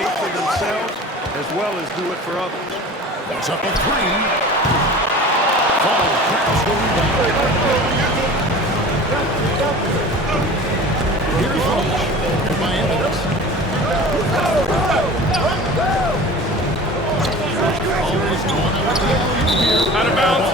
create for themselves as well as do it for others. That's up a three. Fall grabs the rebound. Here's Roach. By Evans. Always going out of the alley here. Out of bounds.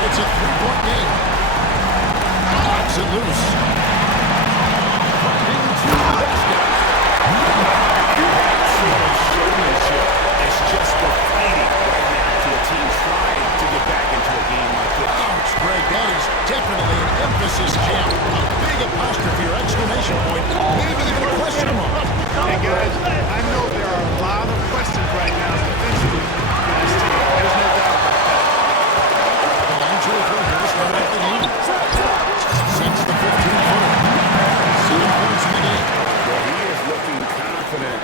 It's a three-point game. Knocks it loose. Into the basket. Showmanship. It's just deflating right now to a team trying to get back into a game like this. Ouch, Greg, that is definitely an emphasis jam. A big apostrophe or exclamation point, maybe even a question mark. Hey guys, I know there are a lot of questions right now defensively for this team. There's no doubt about that. The line to to start off the game. Sets the 15-footer. 7 points in the game. Well, he is looking confident.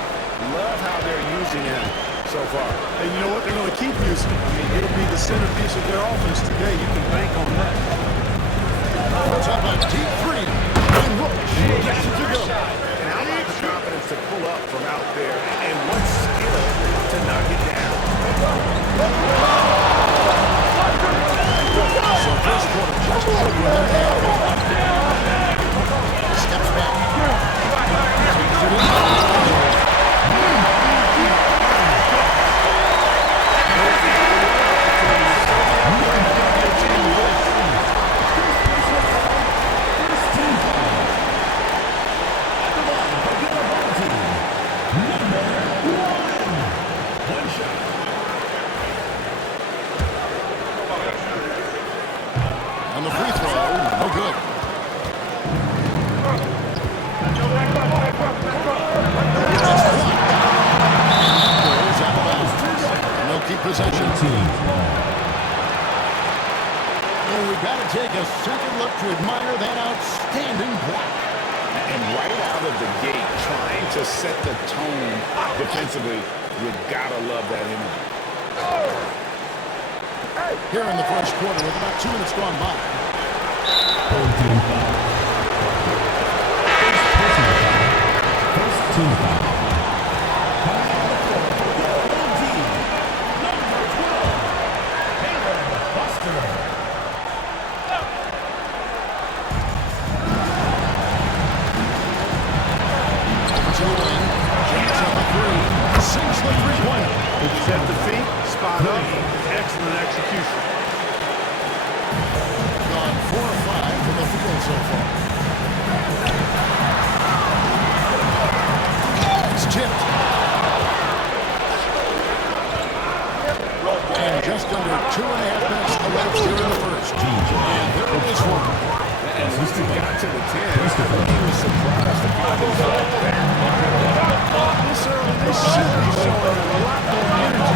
Love how they're using him so far. And you know what? They're going to keep using it. I mean, it'll be the centerpiece of their offense today. You can bank on that. It's up a deep three. And Roach gets it to go. And how about the confidence to pull up from out there, and what skill to knock it down. So first quarter just over the half. Steps back. Takes it in. On the free throw, no good. Goes out of bounds. And they'll keep possession. And we've got to take a second look to admire that outstanding block. And right out of the gate, trying to set the tone defensively, you gotta love that energy. Here in the first quarter with about 2 minutes gone by. First team foul. To the wing. Jacks up a three. Sinks the three-pointer. Set the feet, spot up, excellent execution. Gone 4 or 5 from the field so far. It's tipped. And just under 2.5 minutes elapsed here in the first. And there it is for him. And once he got to the 10, he was surprised to find himself there. This early, they should be showing a lot more energy.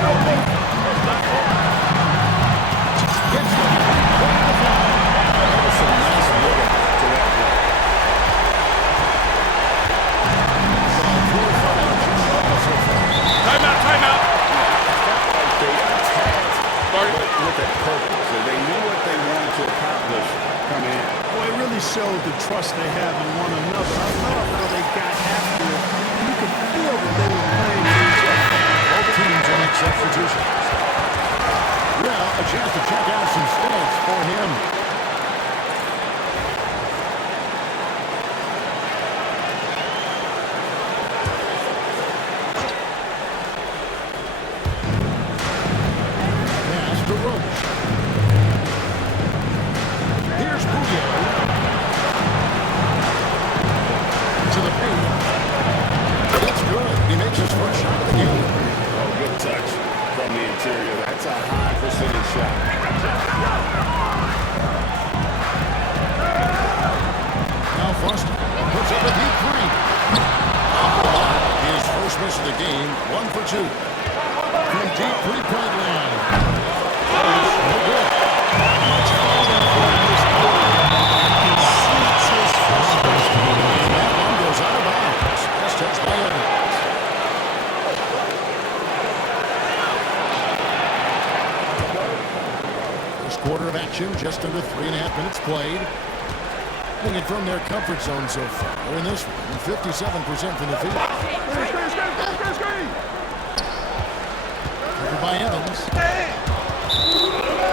Gets them. That was some nice rhythm to that play. Timeout. Like they attacked with a purpose. And they knew what they wanted to accomplish coming in. Well, it really showed the trust they have in one another. I love how they got after it. You could feel that they were playing for each other. Both teams will make substitutions. Well, a chance to check out some stats for him. Pass to Roach. Here's Bouye. To the paint. That's good. He makes his first shot of the game. Oh, good touch from the interior. That's a high percentage shot. Now Foster puts up a deep three. His first miss of the game, 1 for 2. From deep three-point line. No good. Much farther from this quarter. He sees his frustration. And that one goes out of bounds. Let's touch possession, just under 3.5 minutes played. Looking from their comfort zone so far. They're in this one, 57% from the field. Covered by Evans.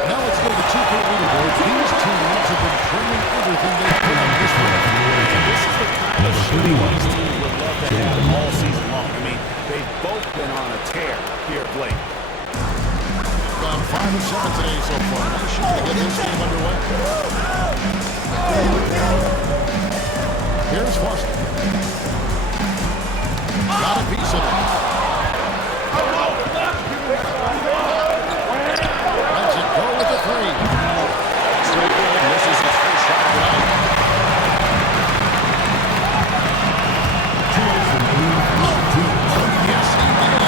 Now let's go to the 2-point leaderboard. These teams have been training everything they've done on this one. This is the kind of shooting these teams would love to have all season long. I mean, they've both been on a tear here of late. Gone 5 of 7 today so far. Nice shooting to get this game underway. Here's Foster. Got a piece of it. Lets it go with the 3. So good. Misses his first shot tonight. Yes, he did.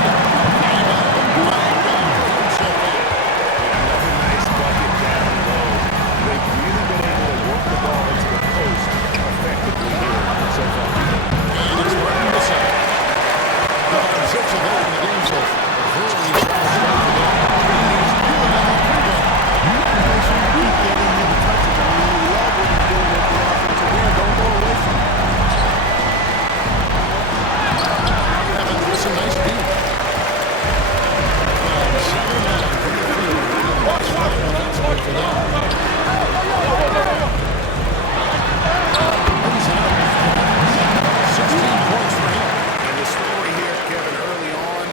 Another nice bucket down low. They've really been able to work the ball into the post effectively here so far. And it's right in the center. 6 of 8 in the game so far. Clearly, he's trying to start the game. He's doing that on 3-point. Make sure you keep getting him touches. I mean, you love what he's doing at the offensive end. Don't go away from him. Evans with some nice deep. For them. 16 points for him. And the story here, Kevin, early on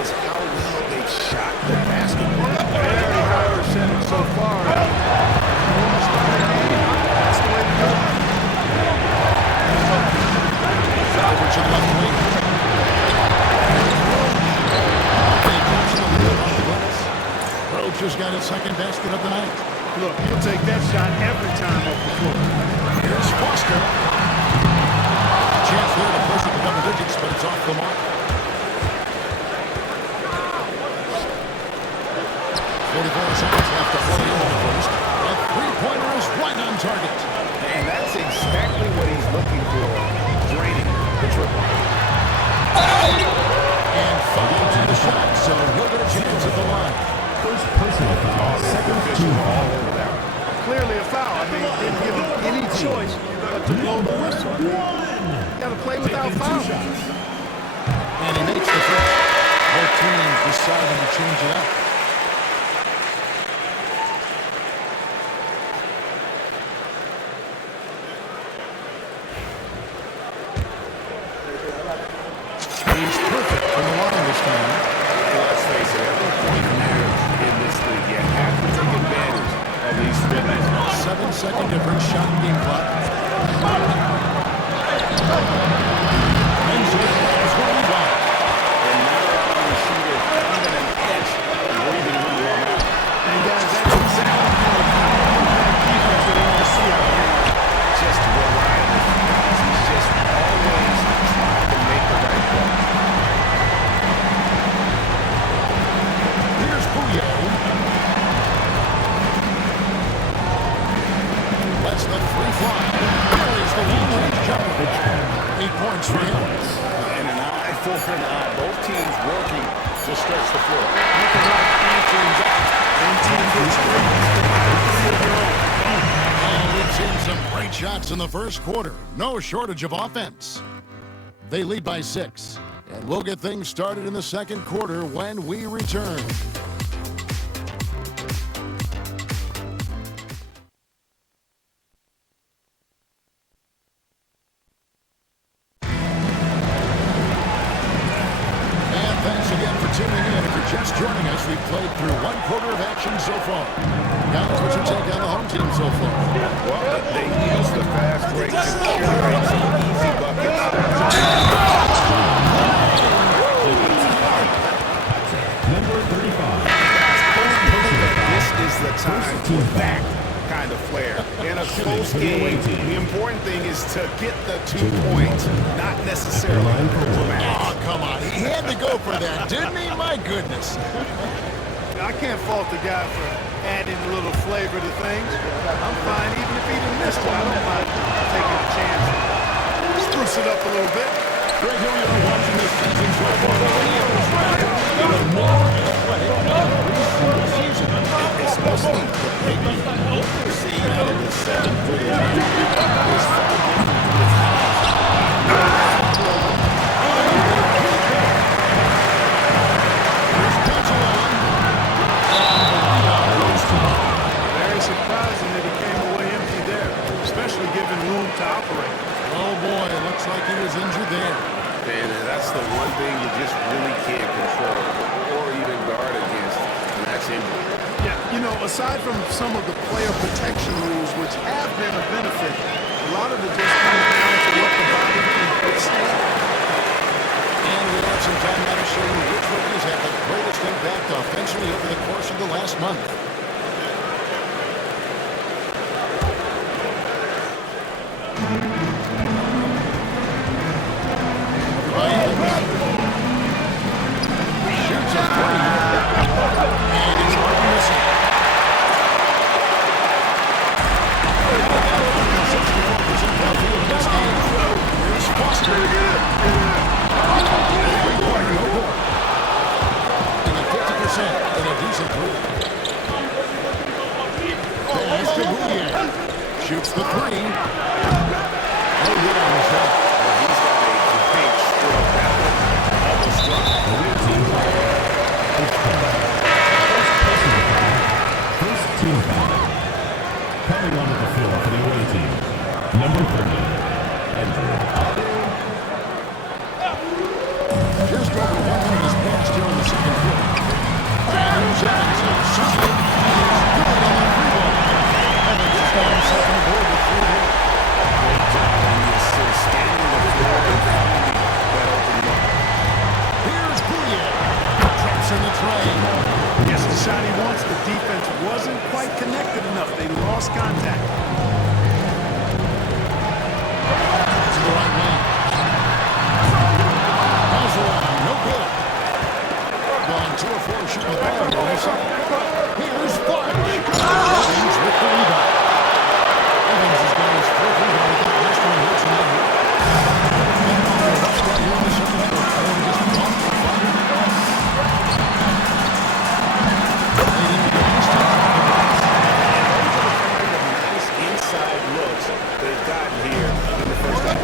is how well they've shot the basketball. Very high percentage so far. That's the way to do it. Over to the left wing. Roach has got his second basket of the night. Look, he'll take that shot every time off the floor. Here's Foster. Chance there to push it to double digits, but it's off the mark. 44 seconds left to play in the first. That three-pointer is right on target. And that's exactly what he's looking for, draining the triple. And fouled to the shot, so he'll get a chance at the line. First personal foul, second team foul. Clearly a foul. I mean, didn't give him any choice but to blow the whistle. Got to play without foul. And he makes the first. Both teams deciding to change it up. He's perfect from the line this time. Well, let's face it, every point matters in this league. You have to take advantage of these minutes. 7-second difference, shot and game clock. Menzies is what he got. And now on the shooter, even an inch, leaving him alone. And guys, that's exactly the kind of defense that they want to see out here. Just reliable. He's just always trying to make the right play. Here's Bouye. Lets the free fly. Carries the long-range jumper. 8 points for him. And an eye for an eye. Both teams working to stretch the floor. Looking like teams out. One team gets three. And we've seen some great shots in the first quarter. No shortage of offense. They lead by 6. And we'll get things started in the second quarter when we return. And thanks again for tuning in. If you're just joining us, we've played through one quarter of action so far. Guys, what's your take on the home team so far? Well, they use the fast break to curate some easy buckets. Number 35. This is the time for that kind of flair. In a close game, the important thing is to get the 2 points, not necessarily dramatic. Oh, come on. He had to go for that, didn't he? My goodness. I can't fault the guy for adding a little flavor to things. I'm fine even if he didn't miss it. I don't mind taking a chance. Spruce it up a little bit. Greg Hill, you're watching this season so far. Even more athletic than every single season. Especially the big just really can't control or even guard against, and that's injury. Yeah, you know, aside from some of the player protection rules, which have been a benefit, a lot of it just comes down to what the body can withstand. And we have some time now to show you which rookies had the greatest impact offensively over the course of the last month. Shoots a three. And it's not missing. 64% from the field in this game. Here's Foster. And a 50% and a decent three. Pass to Boudier. Shoots the three. No good on the shot. He's got a big stroke that one. Almost dropped. First team foul. Coming onto the floor for the away team. Number 30, Andrew. Just over 1 minute has passed here in the second quarter. And here's Evans. Shot it. Good on the free ball. Evans has got himself on board with 3 there. Great job on the assist. Standing on the floor and finding that open look. Here's Boudier. Drops in the tray. Gets the shot he wants. The defense wasn't quite connected enough. They lost contact. To the right wing. Mazarin, no good. Gone 2 of 4 shooting the ball. Here's Fudge. Evans with the rebound. Evans has got his 4th rebound. I think last one hurts him out. Right here in the second quarter. Just bumped the Fudge. They didn't get this time. Nice inside looks they've gotten here in the first half.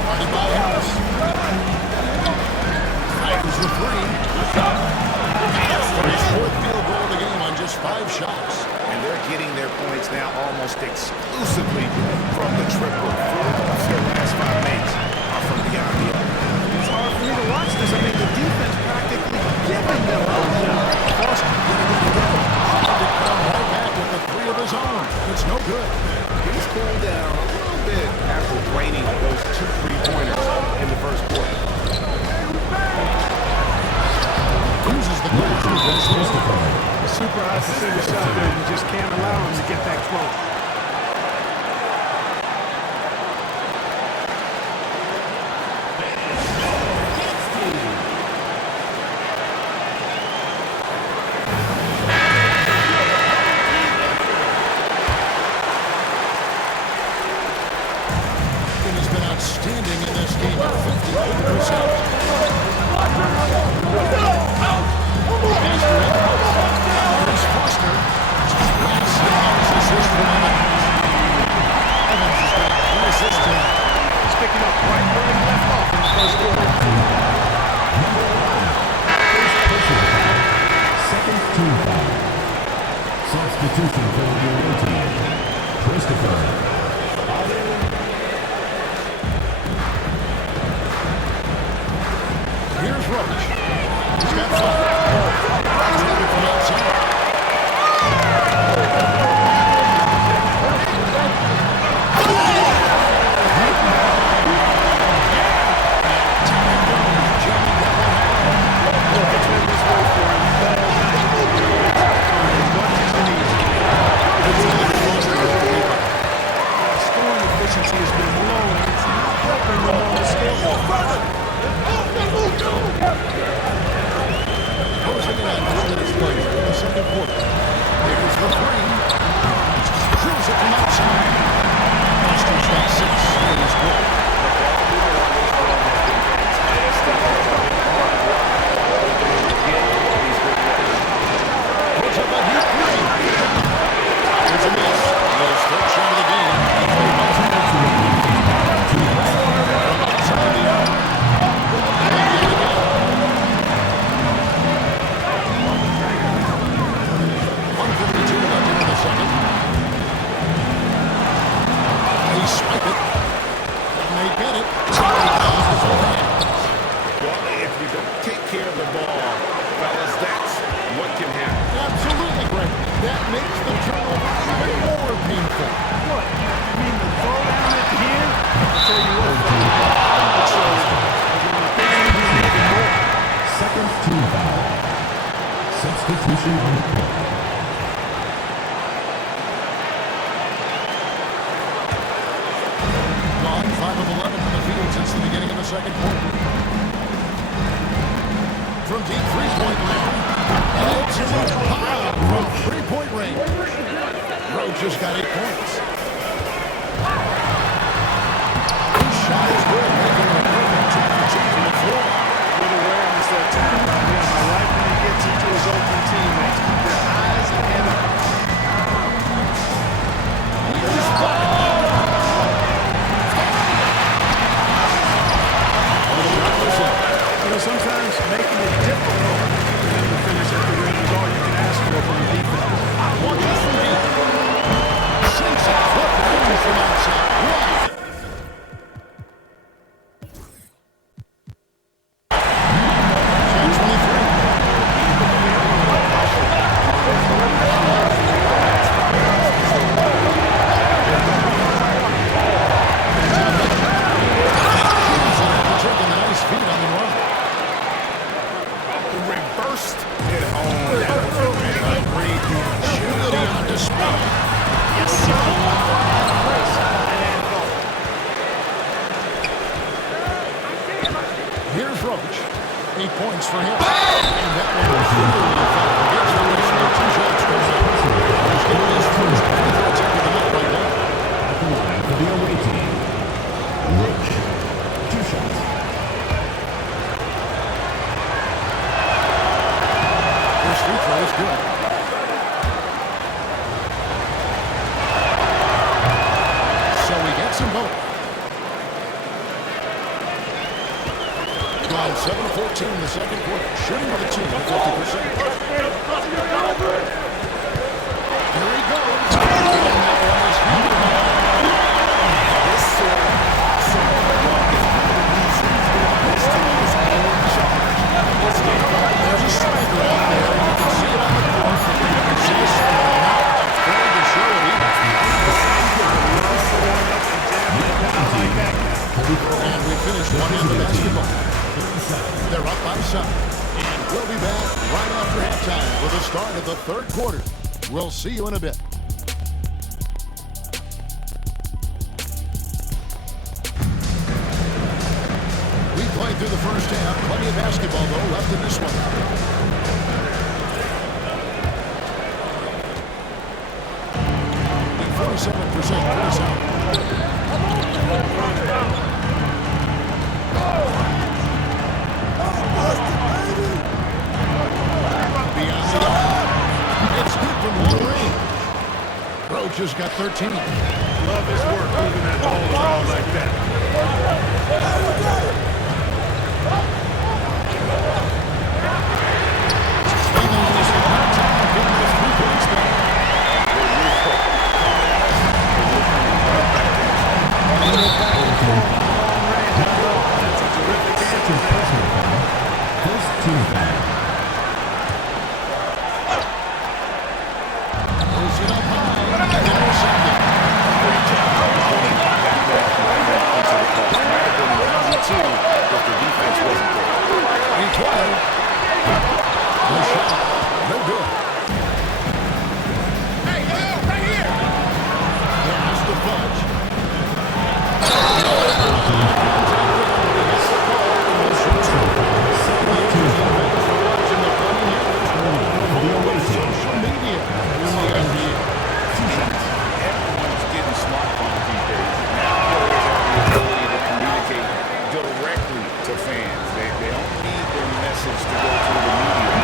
Guarded by Harris. Fires the three. His 4th field goal of the game on just 5 shots. And they're getting their points now almost exclusively from the triple. 4 of their last 5 makes are from beyond the arc. It's hard for me to watch this. I mean, the defense practically giving them a shot. Foster getting it together. Tried to come right back with a 3 of his own. It's no good. He's cooled down a little bit after draining those 2 3-pointers in the first quarter. Uses the glass to finish the play. Super high percentage shot there. You just can't allow him to get that close. And he's been outstanding in this game at 51%. Here's Foster. Last assist for Evans. Evans has got 3 assists tonight. He's picking up right where he left off in the first quarter. Second team foul. Substitution for the away team. Christopher. Here's Roach. He's got 5. Traded from outside. Scoring efficiency has been low, and it's not helping them on the scoreboard. Closing in on 4 minutes later in the second quarter. Here's the three. Drills it from outside. Foster's got 6 in his goal. Puts up a huge three. Here's a miss. His 3rd shot of the game. From outside the arc. And yet again. 1:52 left in the second. Issue on the play. Gone 5 of 11 from the field since the beginning of the second quarter. From deep three-point land. And it's high from three-point range. Roach has got 8 points. His shot is good, making it a perfect 2 for 2 from the floor. Good awareness that time by him. I like when he gets into his open teammates. Keep their eyes ahead of him. Here's Fudge. You know, sometimes making it difficult for them to finish at the rim is all you can ask for from the defense. One from deep. Sinks it. Flip it from outside. Right. Reversed it home. Agility on display. Yes, sir. Here's Roach. 8 points for him. And that one was really effective. Gets the additional 2 shots from him. He's getting his first defense of the night right now. Line for the away team. Roach. 2 shots. First free throw is good. So he gets them both. Gone 7-14 in the second quarter. Shooting with a team at 50%. Here he goes. And that one is handled. This sort of possible is one of the reasons this team is in charge of this game. There's a striker out there. You can see it on the court. You can see it not afraid to show it either. And we finished one end of basketball. They're up by 7. And we'll be back right after halftime for the start of the third quarter. We'll see you in a bit. We played through the first half. Plenty of basketball, though, left in this one. 47% criticize. Beyond the arc. It's good from long range. Roach has got 13. Love his work moving that ball around like that. Even this time, getting his 3 points back. That's a terrific answer. Personal foul. First team foul. Goes it up high. And intercepted. Great job putting that ball into the post. Might have been an easy 2 if the defense wasn't there. He tried. No shot. No good. Hey, right here! There's the Fudge. Social media in the NBA. Everyone's getting smartphones these days. Now players have the ability to communicate directly to fans. They don't need their message to go through the media.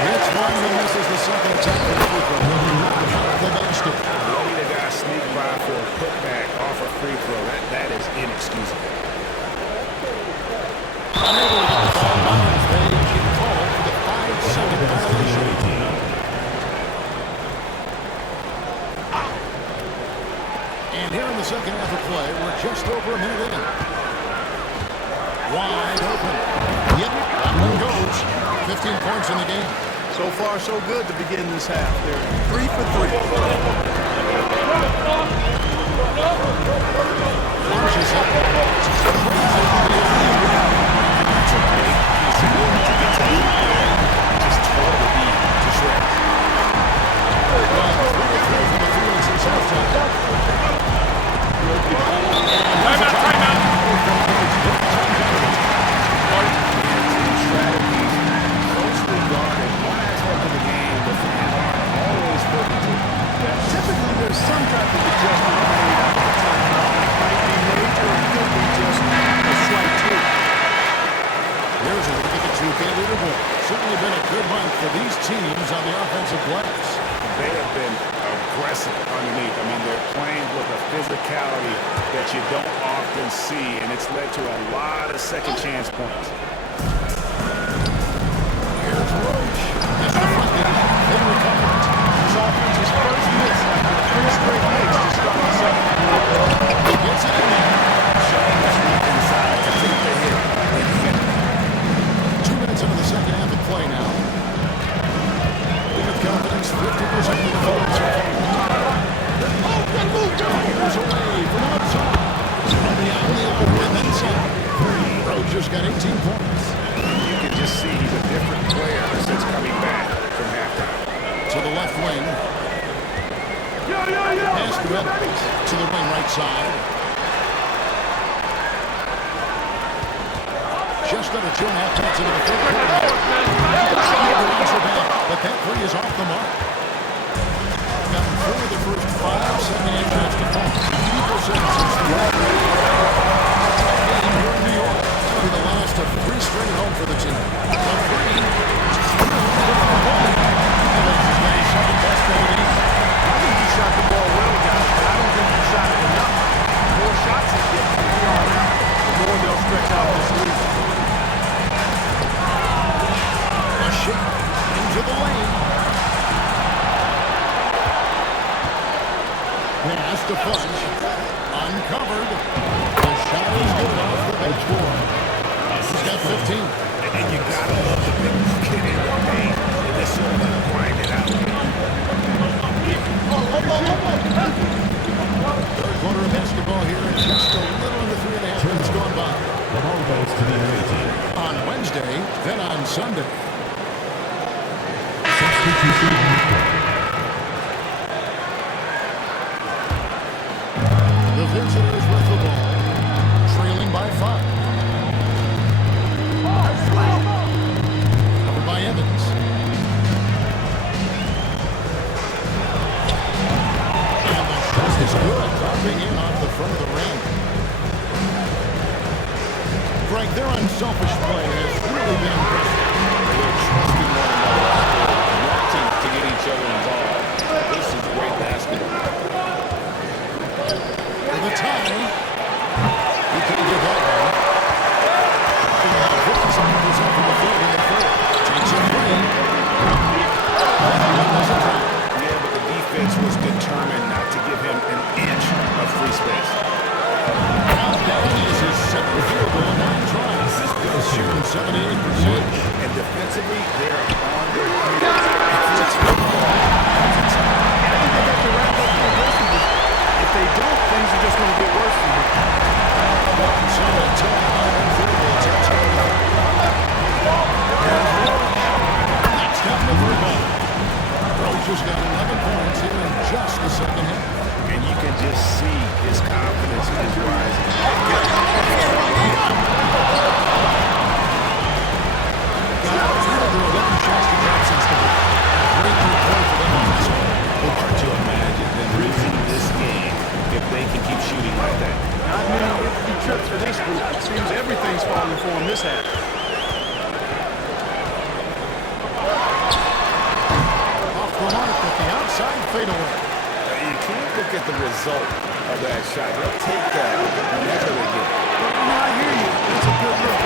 It's one who misses the second attempt for the free throw. The basket. Letting the guy sneak by for a putback off a free throw, that is inexcusable. Unable to get the ball in bounds. They get called for the 5-second violation. And here in the second half of play, we're just over a minute in. Wide open. Yep, that one goes. 15 points in the game. So far, so good to begin this half. They're 3 for 3. Flashes it. It's a big piece of work to get to the line. Just total to be teams on the offensive glass. They have been aggressive underneath. I mean, they're playing with a physicality that you don't often see, and it's led to a lot of second chance points. Here's Roach. It's deflected. They recover it. His offense's first miss after 3 straight makes to start the second. He gets it in there. Showing us deep inside to take the hit and finish. 2 minutes into the second half of play now. With confidence, 50% of the defense are fires away from outside. From the alley out with inside. Roach has got 18 points. You can just see he's a different player since coming back from halftime. To the left wing. Pass to Evans. To the wing right side. Just under 2.5 minutes into the third quarter. But that three is off the mark. Gotten 4 of the first 5 second-half shots to fall. 80% since the game here in New York. It'll be the last of 3 straight home for the team. The three. Evans has got his second best of the game. I think he shot the ball well, guys, but I don't think he shot it enough. The more shots he gets from here on out, the more they'll stretch out this lead. A shot into the lane. Pass to Fudge. Uncovered. The shot is good off the bench board. He's got 15. And you gotta love the big kid in the paint. And this sort of grind it out. Third quarter of basketball here, and just a little under 3.5 minutes gone by. The ball goes to the away team. On Wednesday, then on Sunday. Substitution. The visitors with the ball, trailing by 5. Covered by Evans. And the shot is good, dropping in off the front of the rim. Greg, their unselfish play has really been impressive. They're trusting one another, wanting to get each other involved. This is great basketball. For the tie, he couldn't get that one. 50 seconds up from the field in the third. Takes a three. Yeah, but the defense was determined not to give him an inch of free space. That is his second field goal in 9 tries. Shooting 78%. And defensively, they're on their feet. I think they got to wrap up the aggressiveness. If they don't, things are just going to get worse from here. So a 10-9 field goal touchdown. That's down the third ball. Roach has got 11 points here in just the second half. And you can just see his confidence is rising. Hard to imagine them losing this game if they can keep shooting like that. Not many empty trips for this group. It seems everything's falling for them this half. Off the mark with the outside fadeaway. You can't look at the result of that shot. They'll take that whenever they get it. I hear you. It's a good look.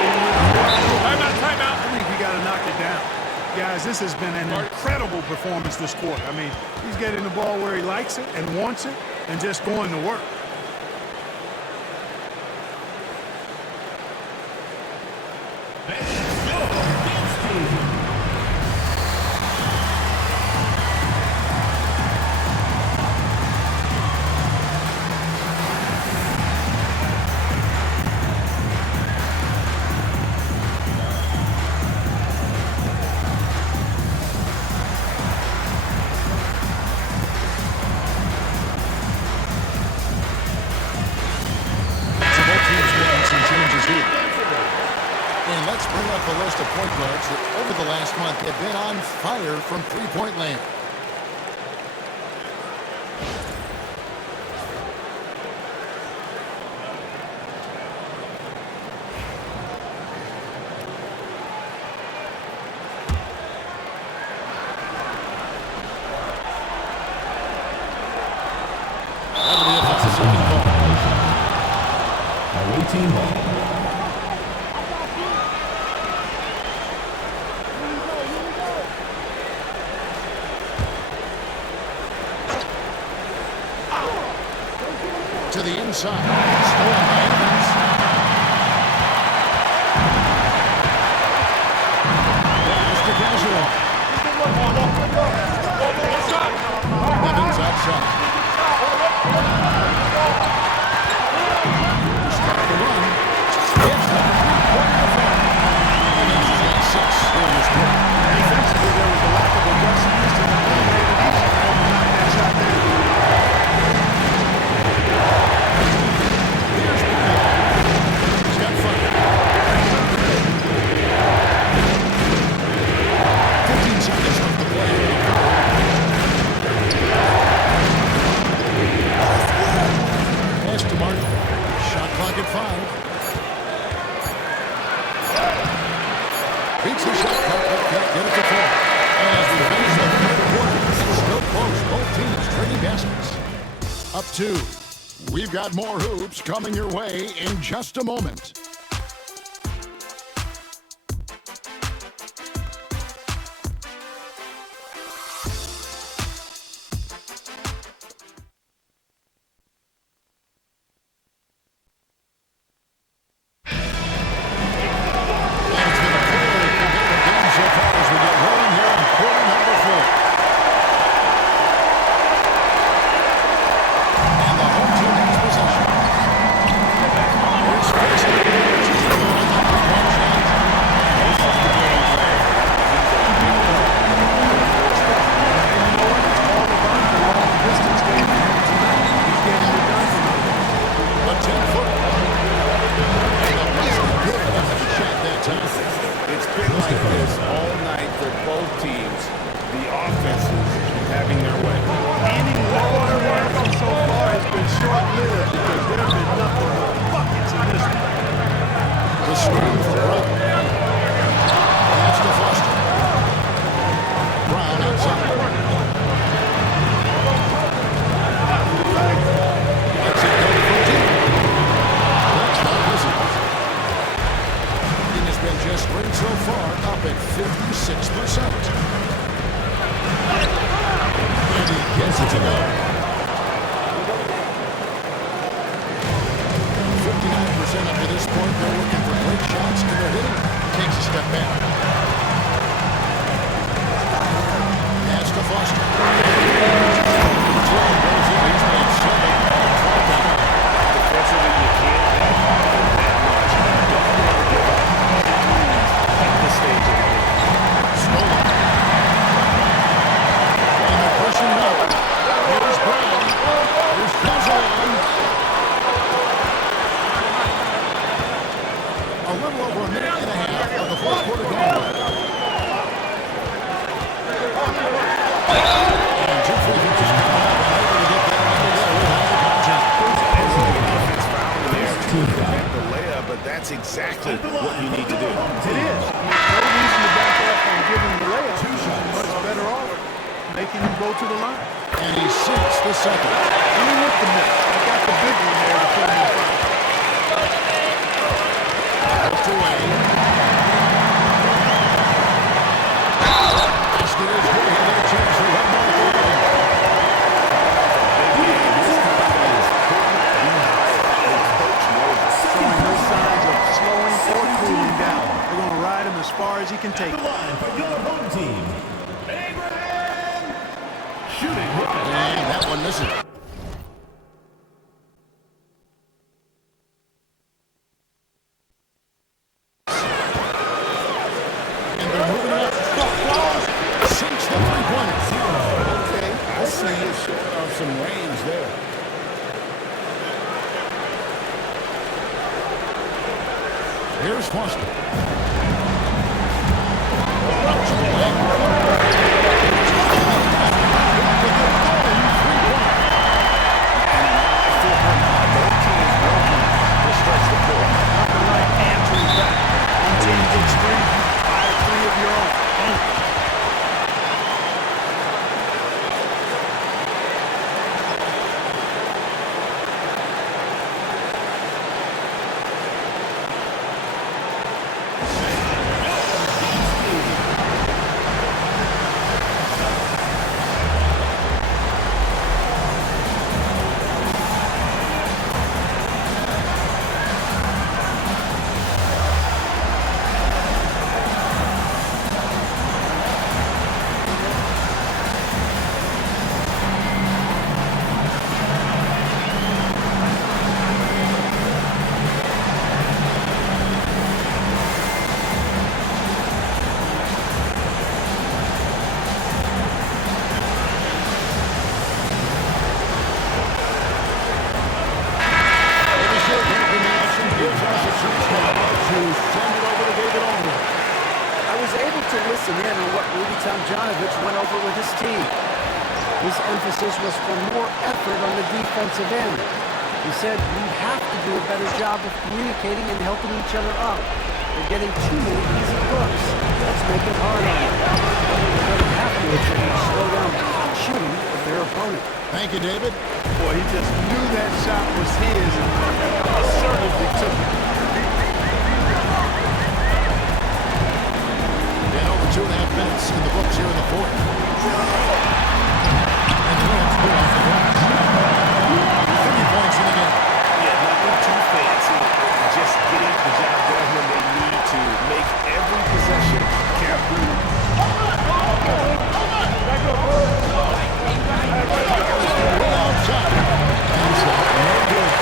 Timeout. I think we got to knock it down. Guys, this has been an incredible performance this quarter. I mean, he's getting the ball where he likes it and wants it and just going to work. And let's bring up the list of point guards that over the last month have been on fire from three-point land. team ball. To the inside. Stolen by Evans. Pass to Casual. Evans outside. Start the run. Gets the three-point defense. Evans has got 6 in this quarter. Defensively, there was a lack of aggressiveness and eliminated easy. Knock that shot down. He's got 5. 15 seconds left to play. Pass to Martin. Shot clock at 5. Beats the shot clock, but can't get it to 4. As we finish the third quarter, it's still close. Both teams trading baskets. Up 2. We've got more hoops coming your way in just a moment. It's been like this all night for both teams. The offenses having their way. Any water work so far has been short-lived because there have been nothing but buckets in this one. The screen for Brown. Pass to Foster. Brown outside. Let's it go for 2. That's not visible. It has been just great so far, up at 56%. And he gets it to go. 59% up to this point. They're looking for great shots, and they're hitting. Takes a step back. Pass to Foster. 12 goes in. He's made 7. Defensively, you can't have that much. Don't want to give up at this stage of the game. Stolen. And they're pushing it up. Here's Brown. Here's Casual. A little over a minute and a half of the fourth quarter gone by. And 2 free throws coming up and able to get that underway without the contact. Defense foul there to prevent the layup, but that's exactly what you need to do. It is. No reason to back up and give him the layup. Much better off making him go to the line. And he sinks the second. Even with the miss, I got the big one there to put him in front. Poked away. Basket is good. He got a chance to run down the line. Showing no signs of slowing or cooling down. They're going to ride him as far as he can take The it. line for your home team. Abraham! Shooting. And that one misses. And they're moving it up. Sinks the three-pointer. Okay, I see you short of some range there. Here's Foster. Nothing like answering back. One team gets 3, fire 3 of your own. send it over to David Aldridge. I was able to listen in on what Rudy Tomjanovich went over with his team. His emphasis was for more effort on the defensive end. He said we have to do a better job of communicating and helping each other out. They're getting too many easy looks. Let's make it hard on them. They're going to have to slow down the hot shooting of their opponent. Thank you, David. Boy, he just knew that shot was his and assertively took it. And over 2.5 minutes in the books here in the fourth. And the Reds go off the glass. 30 points in the game. Yeah, nothing too fancy. Just getting the job done when they need to. Make every possession count. Way outside. And so, no good.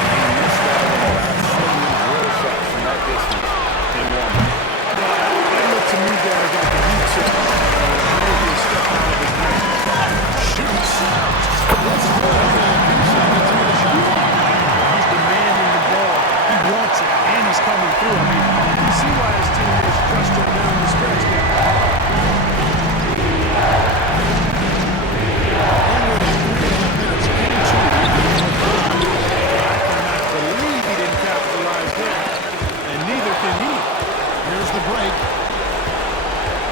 He missed out on the last 7 real shots from that distance in warm-up. That looked to me, guys, like a heat check. Maybe a step out of his game. Shoots. Let's go ahead. He's demanding the ball. He wants it, and he's coming through. I mean, you see why his teammates crushed him down the stretch there. I cannot believe he didn't capitalize there, and neither can he. Here's the break.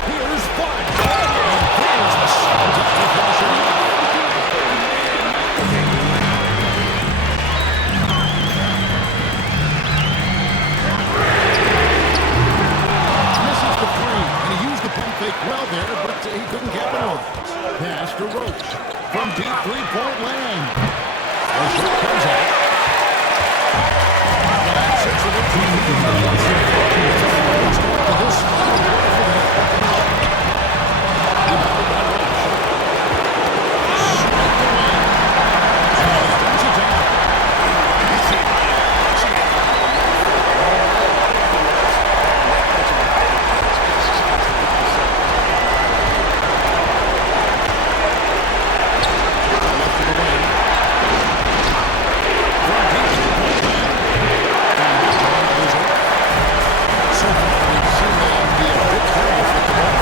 Here's Fudge. And here's the shot. Misses the three, and he used the pump fake well there, but he couldn't capitalize. Pass to Roach from deep three-point land. The shot comes out. And 6 of 18. To this final quarter for them. Rebounded by Roach. Straight away. And he brings it down. Left of the lane. From deep three-point land. And the time is over. So far, we've seen them be a bit careless with the ball.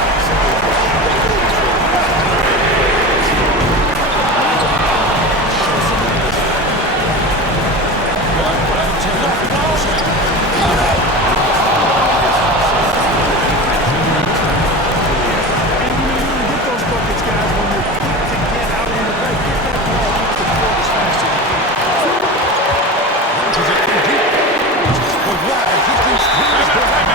But by the 10, 50%. And you know, you get those buckets, guys, when you're quick to get out on the break. Get that ball off the court as fast as you can. Launches it from deep. But what a distance he is going.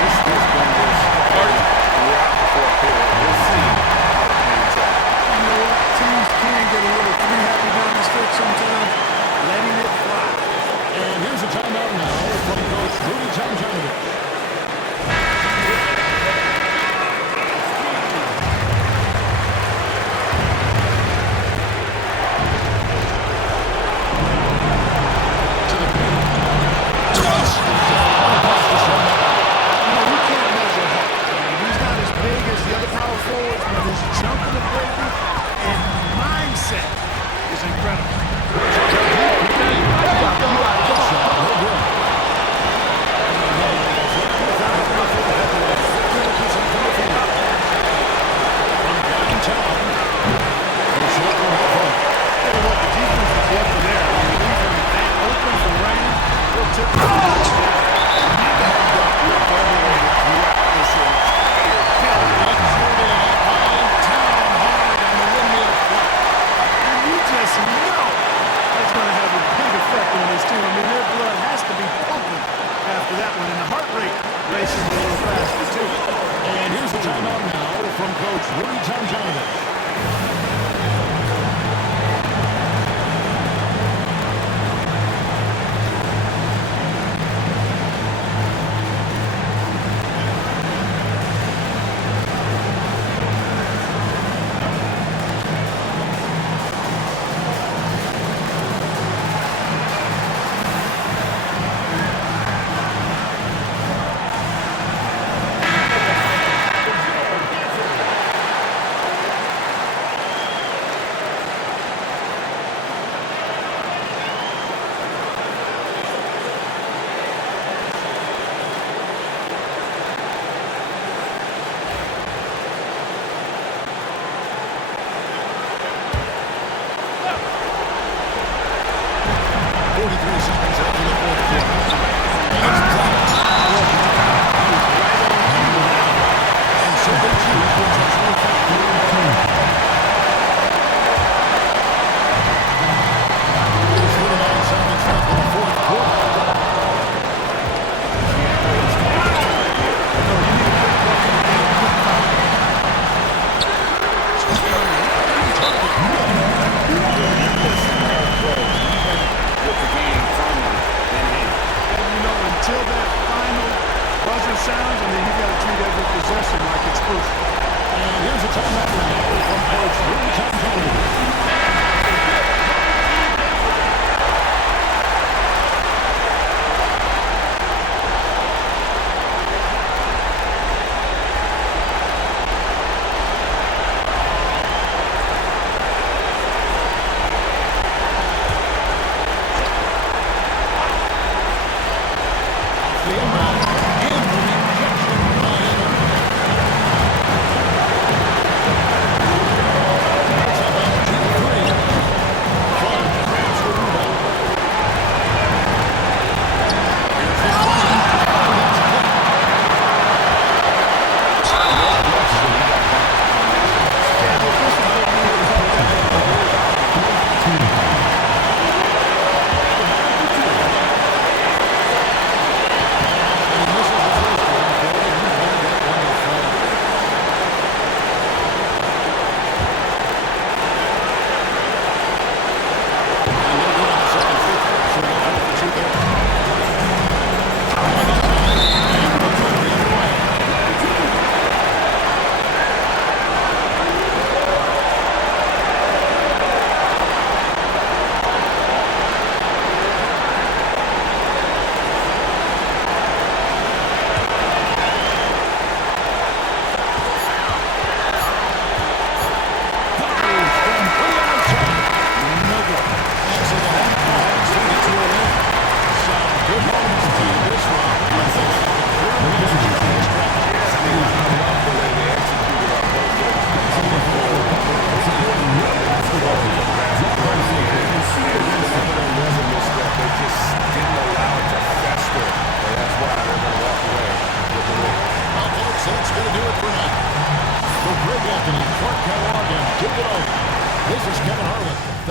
This has been this hard throughout the fourth quarter. We'll see how it pans out. You know what? Teams can get a little three happy down the stretch sometimes. Letting it fly. And here's a timeout now from Coach Rudy Tomjanovich. To the paint. Just across the shoulder. You know, we can't measure height. He's not as big as the other power forwards, but his jumping ability and mindset is incredible. Shot no good. From downtown. The shot will have fun. Tell you what, the defense is left for there. I mean, leave him that open for rain. He'll tip the ball down. And you just know that's going to have a big effect on this team. I mean, their blood has to be pumping after that one, and the heart rate racing a little faster, too. And here's the timeout now from Coach Rudy Tomjanovich. sounds, I mean, you got to treat every possession like it's crucial. And here's a timeout from Coach Rudy Tomjanovich.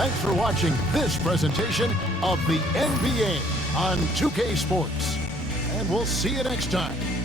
Thanks for watching this presentation of the NBA on 2K Sports. And we'll see you next time.